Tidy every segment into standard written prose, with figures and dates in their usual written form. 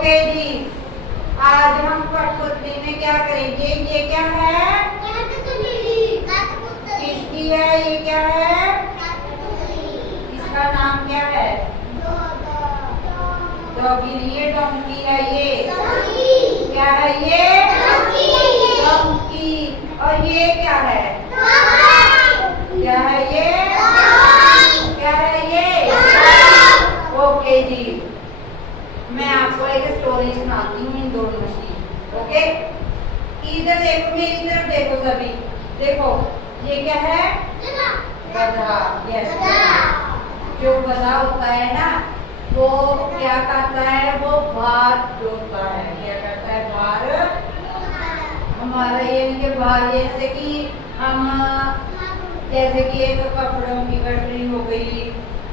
Okay जी, आज हम कठपुतली में क्या करेंगे? ये क्या है? किसकी है? ये क्या है? इसका नाम क्या है? डॉगी नहीं, ये डोंकी है। ये क्या है? ये डोंकी। और ये क्या है? क्या है ये? क्या है ये? ओके जी, मैं आपको एक स्टोरी सुनाती हूँ इन दोनों की। ओके, इधर देखो, मेरी तरफ देखो सभी। देखो, ये क्या है? गधा। यस, जो गधा होता है ना, वो क्या करता है? वो भार ढोता है। क्या करता है? भार। हमारा ये नहीं भार, जैसे कि हम, जैसे कि एक कपड़ों की गठरी हो गई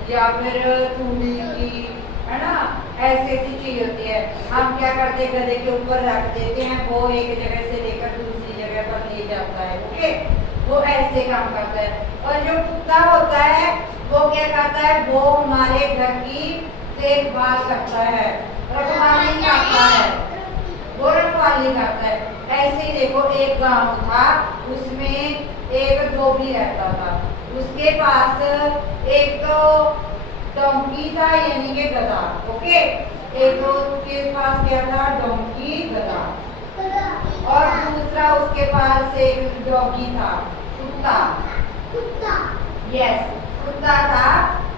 या फिर तूड़ी की, है ना, ऐसी ऐसी चीज होती है। हम क्या करते हैं? गधे के ऊपर रख देते हैं, वो एक जगह से लेकर दूसरी जगह पर ले जाता है। ओके, वो ऐसे काम करता है। और जो कुत्ता होता है वो क्या करता है? वो हमारे घर की देखभाल करता है, रखवाली करता है, वो रखवाली करता है। ऐसे ही देखो, एक गांव था, उसमें एक धोबी रहता था। उसके पास एक तो डोंकी था, यानी कि गधा। ओके, एक तो उसके पास क्या था? डोंकी, गधा। और दूसरा उसके पास एक डॉगी था, कुत्ता। यस, कुत्ता था।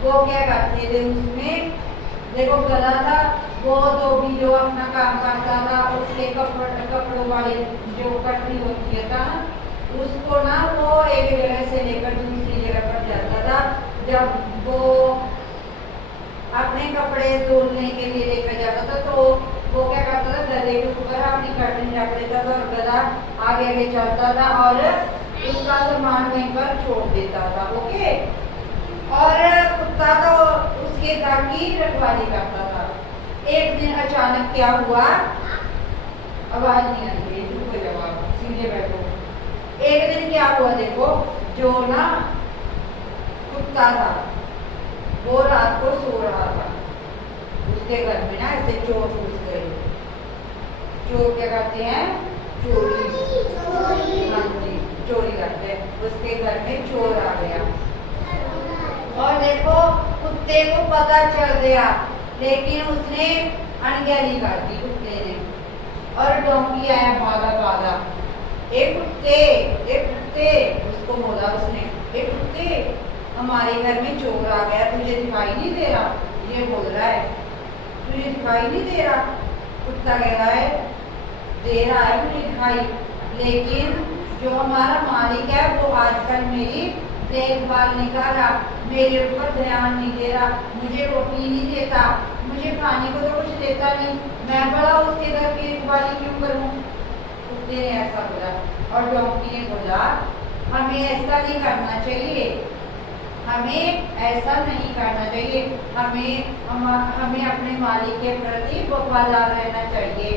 वो क्या करते थे उसमें? देखो, गधा था, वो धोबी जो अपना काम करता था, उसके कपड़ों वाली जो कटरी होती है था, उसको ना वो एक जगह से लेकर दूसरी जगह पर जाता था। जब वो अपने कपड़े धोने के लिए लेकर जाता था, तो वो क्या करता था? गधे के ऊपर अपनी कटरी रख देता था और गधा आगे आगे चलता था और उसका सामान वहीं पर छोड़ देता था। ओके, और कुत्ता तो उसके घर की रखवाली करता था। एक दिन अचानक क्या हुआ? आवाज नहीं आ रही, रुको, जवाब सीधे बैठो। एक दिन क्या हुआ? देखो, जो ना कुत्ता था, वो रात को सो रहा था। उसके घर में ना ऐसे चोर घुस गए। चोर क्या करते हैं? चोरी। हाँ जी, चोरी करते हैं। उसके घर में चोर आ गया और देखो, कुत्ते को पता चल गया, लेकिन उसने अनगहली कर दी कुत्ते ने। और डोंकी आया भागा भागा। एक कुत्ते, उसको बोला उसने, एक कुत्ते, हमारे घर में चोर आ गया, तुझे दिखाई नहीं दे रहा? ये बोल रहा है, तुझे दिखाई नहीं दे रहा? कुत्ता कह रहा है, दे रहा है मुझे दिखाई, लेकिन जो हमारा मालिक है वो आजकल मेरी देखभाल नहीं कर रहा, मेरे ऊपर ध्यान नहीं दे रहा, मुझे रोटी नहीं देता, मुझे खाने को तो कुछ देता नहीं, मैं बड़ा उसके घर की रखवाली क्यों करूं? कुत्ते ने ऐसा बोला। और डोंकी ने बोला, हमें ऐसा नहीं करना चाहिए, हमें ऐसा नहीं करना चाहिए, हमें अपने मालिक के प्रति वफादार रहना चाहिए।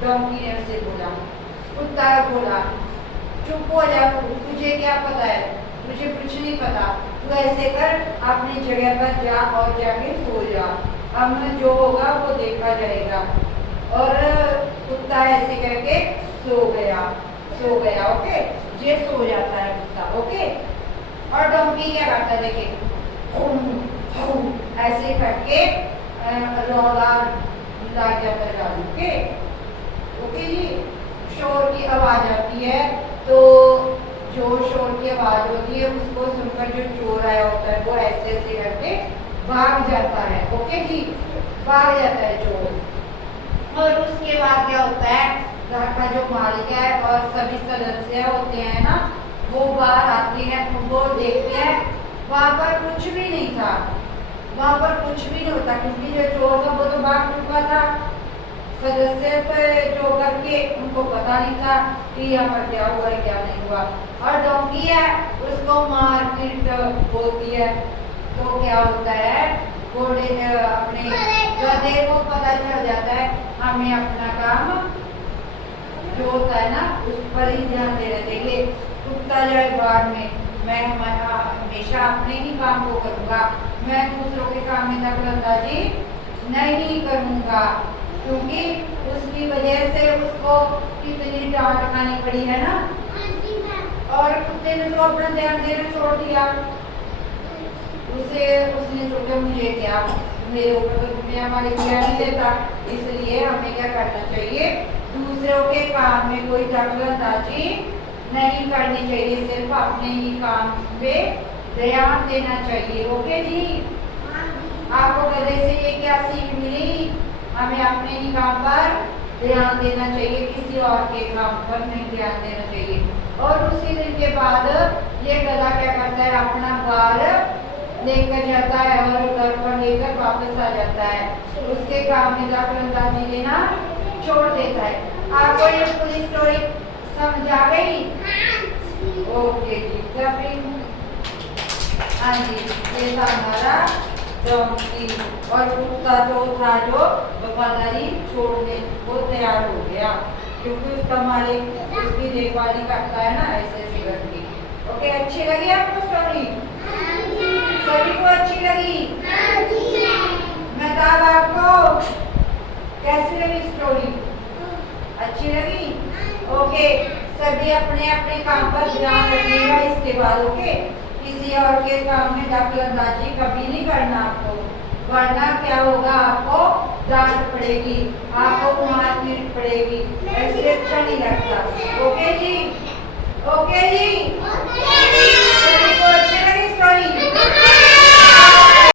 डोंकी ने उसे बोला। कुत्ता बोला, चुप हो जा, तुझे क्या पता है? मुझे कुछ नहीं पता, तू ऐसे कर, अपनी जगह पर जा और जाके सो जा, हम जो होगा वो देखा जाएगा। और कुत्ता ऐसे करके सो गया। ओके, ये सो जाता है कुत्ता। ओके, और डोंकी क्या करता है? देखिए, ऐसे करके रौला लग जाता है। ओके जी, शोर की आवाज आती है, तो जो शोर की आवाज होती है उसको सुनकर जो चोर आया होता है वो ऐसे ऐसे करके भाग जाता है। ओके जी, भाग जाता है चोर। और उसके बाद क्या होता है? घर का जो मालिक है और सभी सदस्य होते हैं ना, वो बाहर आते हैं, वो देखते हैं, वहां पर कुछ भी नहीं था, वहां पर कुछ भी नहीं होता, क्योंकि जो चोर था वो तो भाग चुका था। सदस्य जो करके उनको पता नहीं था कि यहाँ पर क्या हुआ है क्या नहीं हुआ। और डोंकी है, उसको मारपीट होती है, तो क्या होता है? घोड़े अपने गधे को पता चल जाता है, हमें अपना काम जो होता है ना उस पर ही ध्यान देना चाहिए। कुत्ता जाए बाढ़ में, मैं हमेशा अपने ही काम को करूँगा, मैं दूसरों के काम में दखलंदाजी नहीं करूँगा। क्योंकि उसकी वजह से उसको कितनी डांट खानी पड़ी है ना। और कुत्ते ने तो अपना ध्यान देना छोड़ दिया, उसने सोचा मुझे क्या, मेरे ऊपर तो दुनिया वाले ध्यान नहीं देता। इसलिए हमें क्या करना चाहिए, दूसरों के काम में कोई दखलंदाजी नहीं करनी चाहिए, सिर्फ अपने ही काम पे ध्यान देना चाहिए। ओके जी, आपको गधे से ये क्या सीख मिली, हमें अपने ही काम पर ध्यान देना चाहिए, किसी और के काम पर नहीं ध्यान देना चाहिए। और उसी दिन के बाद ये गधा क्या करता है, अपना बार लेकर जाता है और घर पर लेकर वापस आ जाता है, उसके काम में दखलंदाजी देना छोड़ देता है। आपको ये पूरी स्टोरी समझ आ गई? ओके जी, हाँ जी, ये था हमारा डोंकी। और कुत्ता जो था जो वफादारी छोड़ने को तैयार हो गया, क्योंकि उसका मालिक उसकी देखभाल करता है ना, ऐसे ऐसे करके। ओके, अच्छी लगी आपको स्टोरी? सभी को अच्छी लगी? मैं तब आपको कैसी लगी स्टोरी? अच्छी लगी? ओके, सभी अपने अपने काम पर ध्यान रखिएगा इसके बाद। ओके, किसी और के काम में दखलंदाजी कभी नहीं करना आपको, वरना क्या होगा, आपको डांट पड़ेगी, आपको मार पीट पड़ेगी, ऐसे अच्छा नहीं लगता। ओके जी, ओके जी।